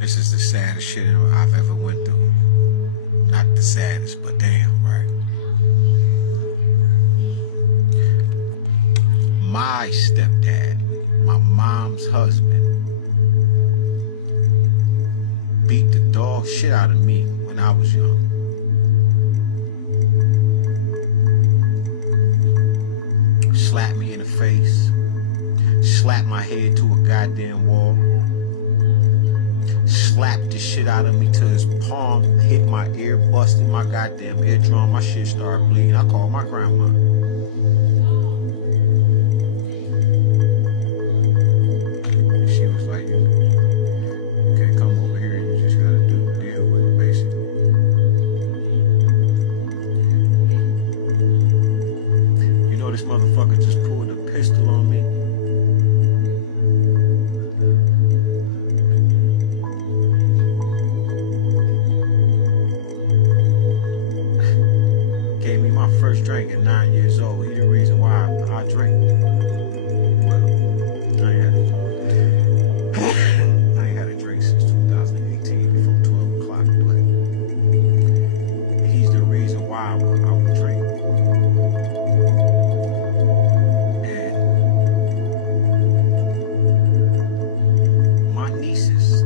This is the saddest shit I've ever went through. Not the saddest, but damn, right? My stepdad, my mom's husband, beat the dog shit out of me when I was young. Slapped me in the face, slapped my head to a goddamn wall, slapped the shit out of me till his palm hit my ear, busted my goddamn eardrum, my shit started bleeding. I called my grandma. She was like, you can't come over here, you just gotta deal with it, basically. You know this motherfucker just pulled a pistol on me. Gave me my first drink at 9 years old. He the reason why I drink. Well, I ain't had a drink since 2018 before 12 o'clock, but he's the reason why I would drink. And my nieces,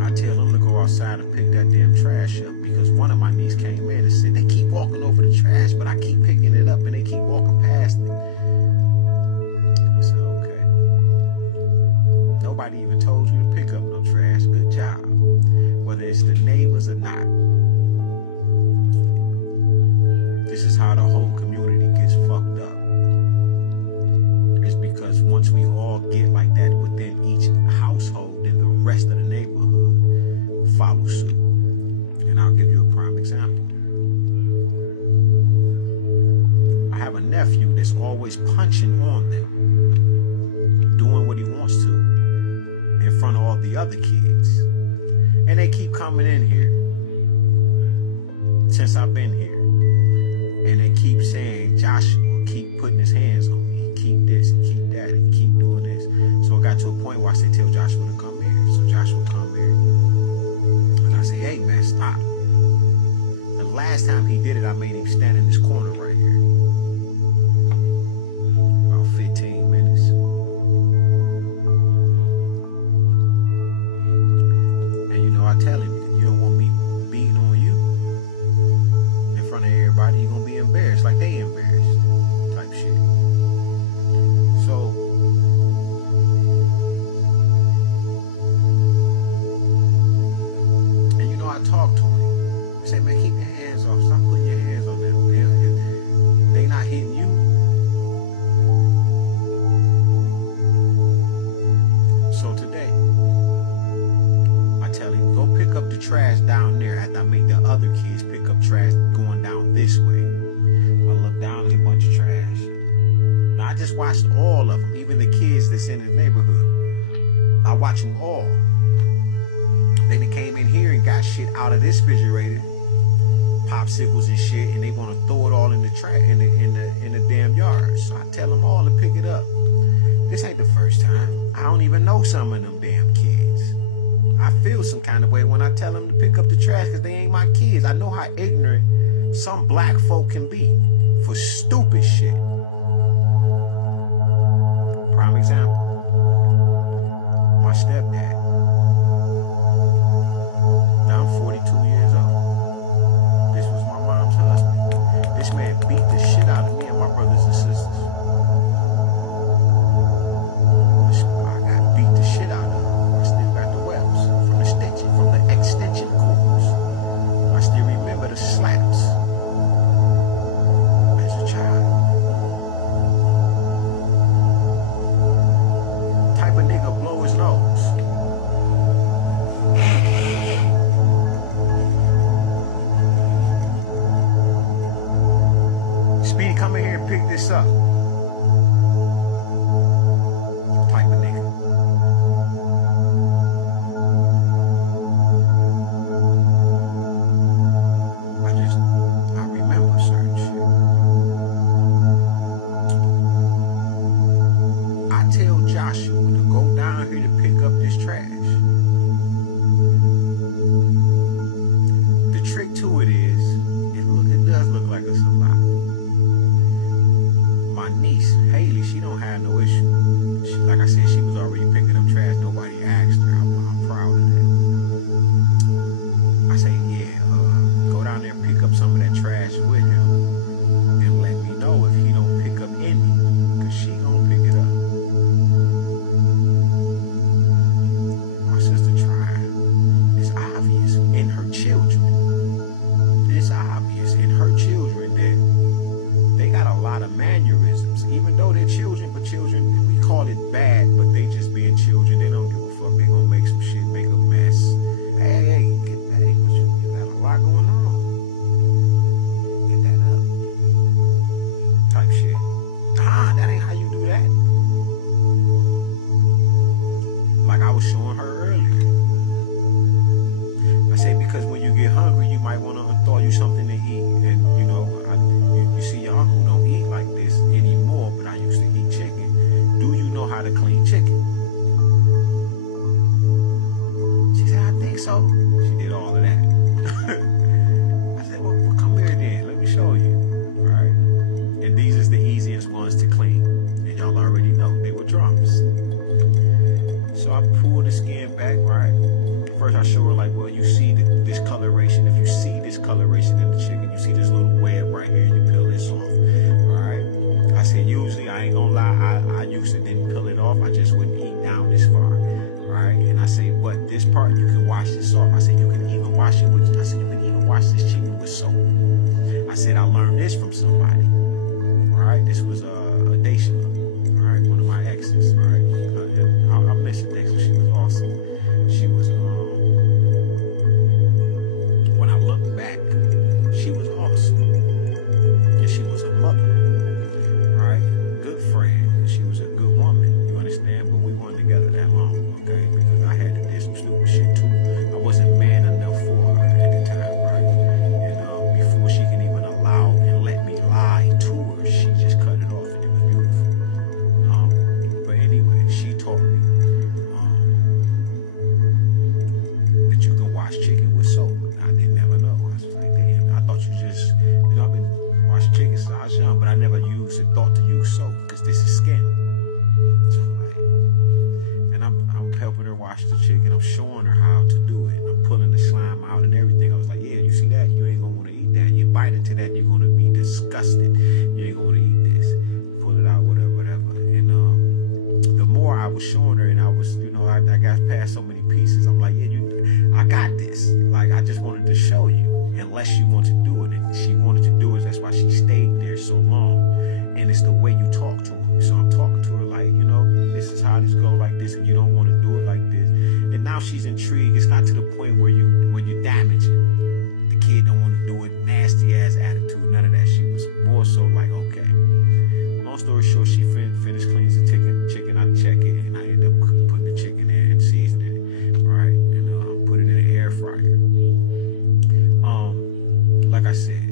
I tell them to go outside and pick that damn trash up, because one of my nieces came in and said, they keep walking over the trash, but I keep picking it up and they keep walking past it. I said, okay. Nobody even told you to pick up no trash. Good job. Whether it's the neighbors or not. This is how the whole community gets fucked up. It's because once we all get like that within each household, then the rest of the neighborhood follow suit. And I'll give you a prime example. I have a nephew that's always punching on them, doing what he wants to in front of all the other kids. And they keep coming in here since I've been here. And they keep saying, Joshua, keep putting his hands on me. Keep this and keep that and keep doing this. So it got to a point where I said, tell Joshua to come here. So Joshua come here. And I say, hey man, stop. The last time he did it, I made him stand in this corner right here. About 15 minutes. And you know, I tell him, you don't want me beating on you in front of everybody. You're gonna be embarrassed like they embarrassed type shit. So and you know, I talked to him. I said, man, keep your hands off. Stop putting your hands on them. They not hitting you. So today, I tell him, go pick up the trash down there after I make the other kids pick up trash going down this way. I look down at a bunch of trash. Now, I just watched all of them, even the kids that's in the neighborhood. I watch them all. Then they came in here and got shit out of this refrigerator, popsicles and shit, and they want to throw it all in the trash in the damn yard. So I tell them all to pick it up. This ain't the first time. I don't even know some of them damn kids. I feel some kind of way when I tell them to pick up the trash because they ain't my kids. I know how ignorant some black folk can be for stupid shit. Prime example, my stepdad. Now I'm 42 years old. This was my mom's husband. This man beat the shit out of me and my brothers and sisters. I got beat the shit out of him. I still got the webs from the stitching, from the extension cords. I still remember the slaps as a child. she was already picking up trash. Nobody asked her. I'm proud of that. I say, yeah, go down there and pick up some of that trash with him and let me know if he don't pick up any, because she gonna pick it up. My sister trying. It's obvious in her children. It's obvious in her children that they got a lot of mannerisms, even though they're children, but children, we call it bad, but they just being children. They don't give a fuck. They gonna make some shit, make a mess. Hey, you got a lot going on. Get that up. Type shit. That ain't how you do that. Like I was showing her earlier. I say, because when you get hungry, you might want to throw you something to eat. And you know, you see your uncle don't eat like this anymore, but I used to eat chicken. Do you know how to clean chicken? She said, I think so. She did all of that. I said, well, come here then. Let me show you. All right. And these is the easiest ones to clean. And y'all already know they were drums. So I pulled the skin back, right? First I show her like, well, you see this coloration. If you see this coloration in the chicken, you see this little web right here, you peel this off. All right. I said, usually, I ain't gonna lie, I used to didn't peel it off. I just wouldn't eat down this far. All right. And I say, but this part, you can wash this off. I said, you can even wash it with, I said, you can even wash this chicken with soap. I said, I learned this from somebody. All right. This was a Dacia. All right. One of my exes. All right. I miss her. She was awesome. She was, when I look back, she was awesome. And she was a mother. All right. Good friend. She was a good woman. You understand? But we weren't together that long. Okay. Because I had to do some stupid shit too. I wasn't man enough for her at the time. Right. And before she can even allow and let me lie to her, she just cut it off. And it was beautiful. But anyway, she taught me that you can wash chicken with soap. I didn't never know. I was like, damn, I thought you just, I've been washing chicken since I was young, but I never thought to use soap, because this is skin. So I'm like, and I'm helping her wash the chicken. I'm showing her how to do it. I'm pulling the slime out and everything. I was like, yeah, you see that? You ain't gonna want to eat that. You bite into that, you're gonna be disgusted. You ain't gonna want to eat this. Pull it out, whatever. And the more I was showing her, and I was, I got past so many pieces. I'm like, yeah, I got this. Like, I just wanted to show you, unless you want to do it. And she wanted to do it. That's why she stayed there so long. And it's the way you talk to her. So I'm talking to her like, this is how this go, like this, and you don't want to do it like this. And now she's intrigued. It's not to the point where you damage it. The kid don't want to do it. Nasty ass attitude. None of that. She was more so like, okay. Long story short, she finished cleaning the chicken. I check it, and I end up putting the chicken in and seasoning it, right? And put it in the air fryer. Like I said,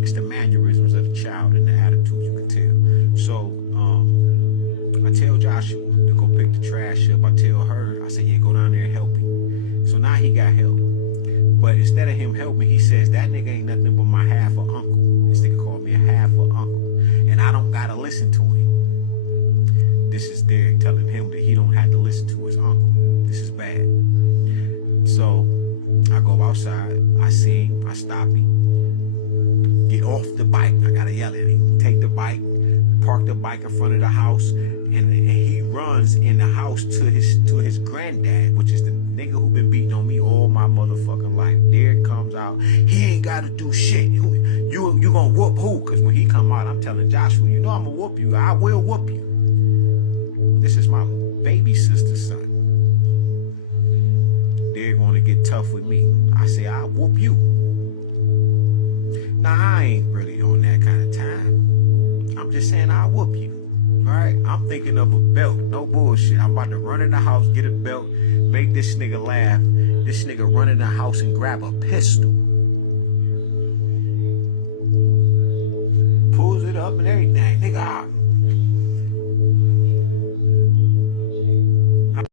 it's the mannerisms of the child and the attitude, you can tell. So I tell Joshua to go pick the trash up. I tell her, I say, yeah, go down there and help me. So now he got help. But instead of him helping, he says, that nigga ain't nothing but my half of uncle. This nigga called me a half of uncle. And I don't gotta listen to him. This is Derek telling him that he don't have to listen to his uncle. This is bad. So I go outside, I see him, I stop him. Get off the bike. I gotta yell at him. Take the bike, park the bike in front of the house, and he runs in the house to his granddad, which is the nigga who been beating on me all my motherfucking life. Derek comes out. He ain't gotta do shit. You gonna whoop who? Cause when he come out, I'm telling Joshua, I'm gonna whoop you. I will whoop you. This is my baby sister's son. They're gonna get tough with me. I say, I'll whoop you. Now, I ain't really on that kind of time. I'm just saying I'll whoop you. Alright? I'm thinking of a belt. No bullshit. I'm about to run in the house, get a belt, make this nigga laugh. This nigga run in the house and grab a pistol. Pulls it up and everything. Nigga,